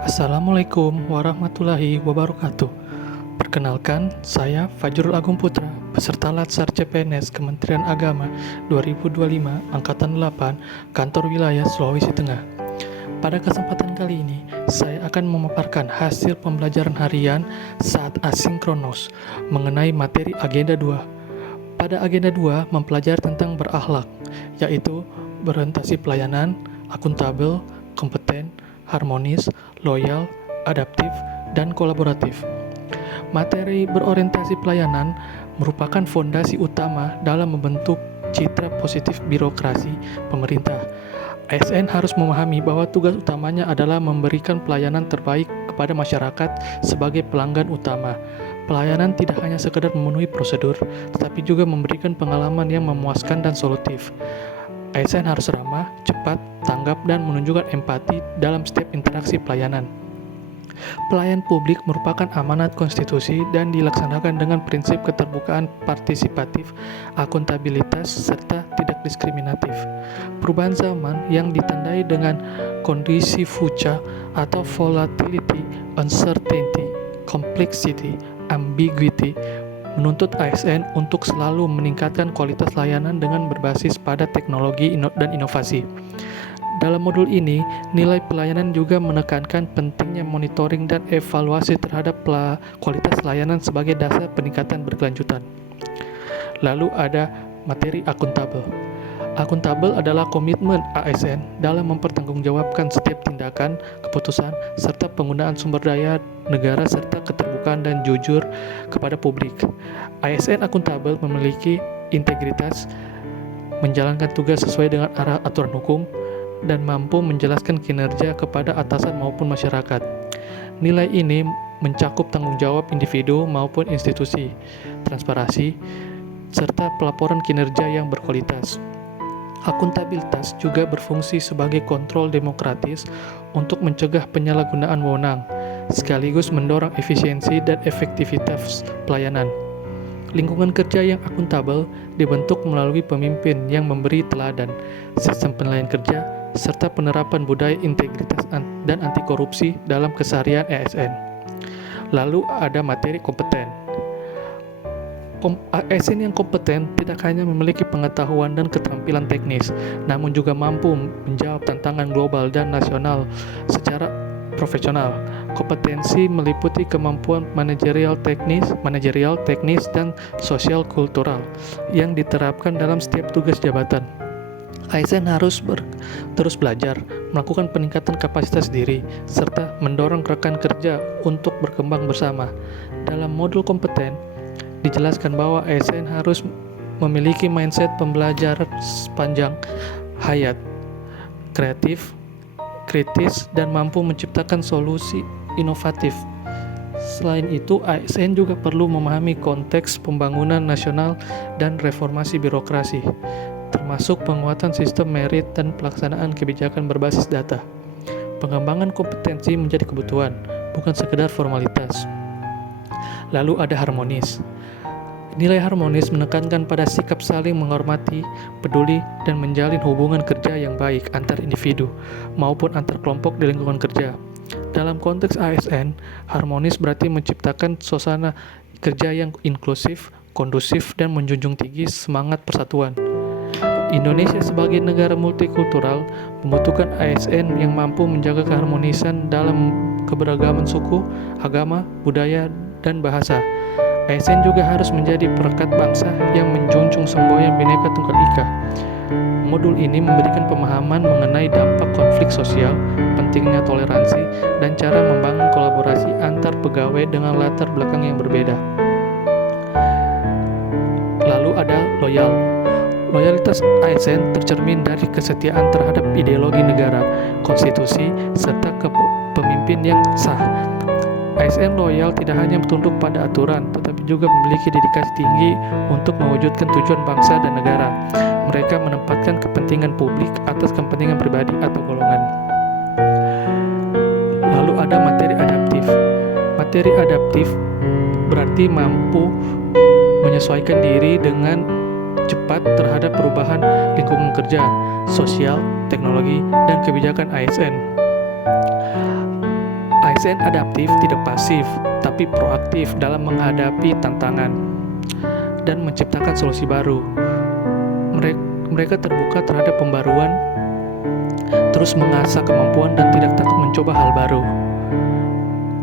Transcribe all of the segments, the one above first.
Assalamualaikum warahmatullahi wabarakatuh. Perkenalkan, saya Fajrul Agung Putra, peserta Latsar CPNS Kementerian Agama 2025 Angkatan 8, Kantor Wilayah Sulawesi Tengah. Pada kesempatan kali ini, saya akan memaparkan hasil pembelajaran harian saat asinkronus mengenai materi Agenda 2. Pada Agenda 2 mempelajari tentang berakhlak, yaitu berorientasi pelayanan, akuntabel, kompeten, harmonis, loyal, adaptif, dan kolaboratif. Materi berorientasi pelayanan merupakan fondasi utama dalam membentuk citra positif birokrasi pemerintah. ASN harus memahami bahwa tugas utamanya adalah memberikan pelayanan terbaik kepada masyarakat sebagai pelanggan utama. Pelayanan tidak hanya sekedar memenuhi prosedur, tetapi juga memberikan pengalaman yang memuaskan dan solutif. ASN harus ramah, cepat, tanggap, dan menunjukkan empati dalam setiap interaksi pelayanan. Pelayan publik merupakan amanat konstitusi dan dilaksanakan dengan prinsip keterbukaan partisipatif, akuntabilitas, serta tidak diskriminatif. Perubahan zaman yang ditandai dengan kondisi future atau volatility, uncertainty, complexity, ambiguity, menuntut ASN untuk selalu meningkatkan kualitas layanan dengan berbasis pada teknologi dan inovasi. Dalam modul ini, nilai pelayanan juga menekankan pentingnya monitoring dan evaluasi terhadap kualitas layanan sebagai dasar peningkatan berkelanjutan. Lalu ada materi akuntabel. Akuntabel adalah komitmen ASN dalam mempertanggungjawabkan setiap tindakan, keputusan, serta penggunaan sumber daya negara serta keterbukaan dan jujur kepada publik. ASN akuntabel memiliki integritas, menjalankan tugas sesuai dengan arah aturan hukum, dan mampu menjelaskan kinerja kepada atasan maupun masyarakat. Nilai ini mencakup tanggung jawab individu maupun institusi, transparansi, serta pelaporan kinerja yang berkualitas. Akuntabilitas juga berfungsi sebagai kontrol demokratis untuk mencegah penyalahgunaan wewenang, sekaligus mendorong efisiensi dan efektivitas pelayanan. Lingkungan kerja yang akuntabel dibentuk melalui pemimpin yang memberi teladan, sistem penilaian kerja, serta penerapan budaya integritas dan anti korupsi dalam keseharian ASN. Lalu ada materi kompeten. ASN yang kompeten tidak hanya memiliki pengetahuan dan keterampilan teknis, namun juga mampu menjawab tantangan global dan nasional secara profesional. Kompetensi meliputi kemampuan manajerial teknis, dan sosial kultural yang diterapkan dalam setiap tugas jabatan. ASN harus terus belajar, melakukan peningkatan kapasitas diri, serta mendorong rekan kerja untuk berkembang bersama. Dalam modul kompeten, dijelaskan bahwa ASN harus memiliki mindset pembelajaran sepanjang hayat, kreatif, kritis, dan mampu menciptakan solusi inovatif. Selain itu, ASN juga perlu memahami konteks pembangunan nasional dan reformasi birokrasi, termasuk penguatan sistem merit dan pelaksanaan kebijakan berbasis data. Pengembangan kompetensi menjadi kebutuhan, bukan sekedar formalitas. Lalu ada harmonis. Nilai harmonis menekankan pada sikap saling menghormati, peduli, dan menjalin hubungan kerja yang baik antar individu maupun antar kelompok di lingkungan kerja. Dalam konteks ASN, harmonis berarti menciptakan suasana kerja yang inklusif, kondusif, dan menjunjung tinggi semangat persatuan. Indonesia sebagai negara multikultural membutuhkan ASN yang mampu menjaga keharmonisan dalam keberagaman suku, agama, budaya, dan bahasa. ASN juga harus menjadi perekat bangsa yang menjunjung semboyan Bhinneka Tunggal Ika. Modul ini memberikan pemahaman mengenai dampak konflik sosial, pentingnya toleransi, dan cara membangun kolaborasi antar pegawai dengan latar belakang yang berbeda. Lalu ada loyal. Loyalitas ASN tercermin dari kesetiaan terhadap ideologi negara, konstitusi, serta kepemimpinan yang sah. ASN loyal tidak hanya tunduk pada aturan, tetapi juga memiliki dedikasi tinggi untuk mewujudkan tujuan bangsa dan negara. Mereka menempatkan kepentingan publik atas kepentingan pribadi atau golongan. Lalu ada materi adaptif. Materi adaptif berarti mampu menyesuaikan diri dengan cepat terhadap perubahan lingkungan kerja, sosial, teknologi, dan kebijakan ASN. ASN adaptif tidak pasif, tapi proaktif dalam menghadapi tantangan dan menciptakan solusi baru. Mereka terbuka terhadap pembaruan, terus mengasah kemampuan dan tidak takut mencoba hal baru.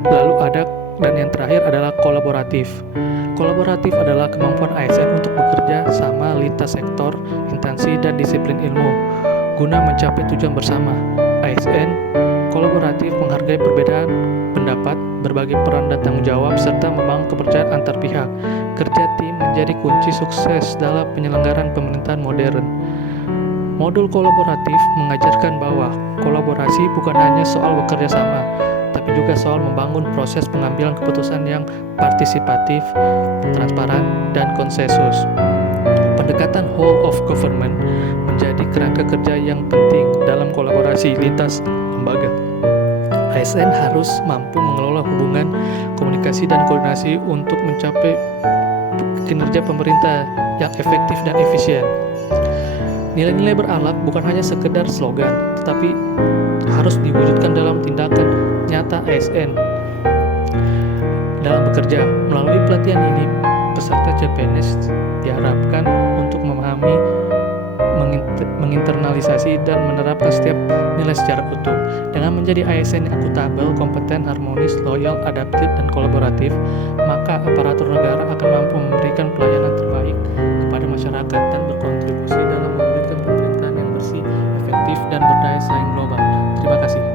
Lalu dan yang terakhir adalah kolaboratif. Kolaboratif adalah kemampuan ASN untuk bekerja sama lintas sektor, instansi, dan disiplin ilmu guna mencapai tujuan bersama. ASN kolaboratif menghargai perbedaan pendapat, berbagi peran dan tanggung jawab, serta membangun kepercayaan antar pihak. Kerja tim menjadi kunci sukses dalam penyelenggaraan pemerintahan modern. Modul kolaboratif mengajarkan bahwa kolaborasi bukan hanya soal bekerja sama, tapi juga soal membangun proses pengambilan keputusan yang partisipatif, transparan, dan konsensus. Pendekatan whole of government menjadi kerangka kerja yang penting dalam kolaborasi lintas lembaga. ASN harus mampu mengelola hubungan, komunikasi, dan koordinasi untuk mencapai kinerja pemerintah yang efektif dan efisien. Nilai-nilai berakhlak bukan hanya sekedar slogan, tetapi harus diwujudkan dalam tindakan nyata ASN dalam bekerja. Melalui pelatihan ini, peserta CPNS diharapkan untuk memahami, menginternalisasi, dan menerapkan setiap nilai secara utuh. Dengan menjadi ASN yang akuntabel, kompeten, harmonis, loyal, adaptif, dan kolaboratif, maka aparatur negara akan mampu memberikan pelayanan terbaik kepada masyarakat dan berkontribusi dalam mewujudkan pemerintahan yang bersih, efektif, dan berdaya saing global. Terima kasih.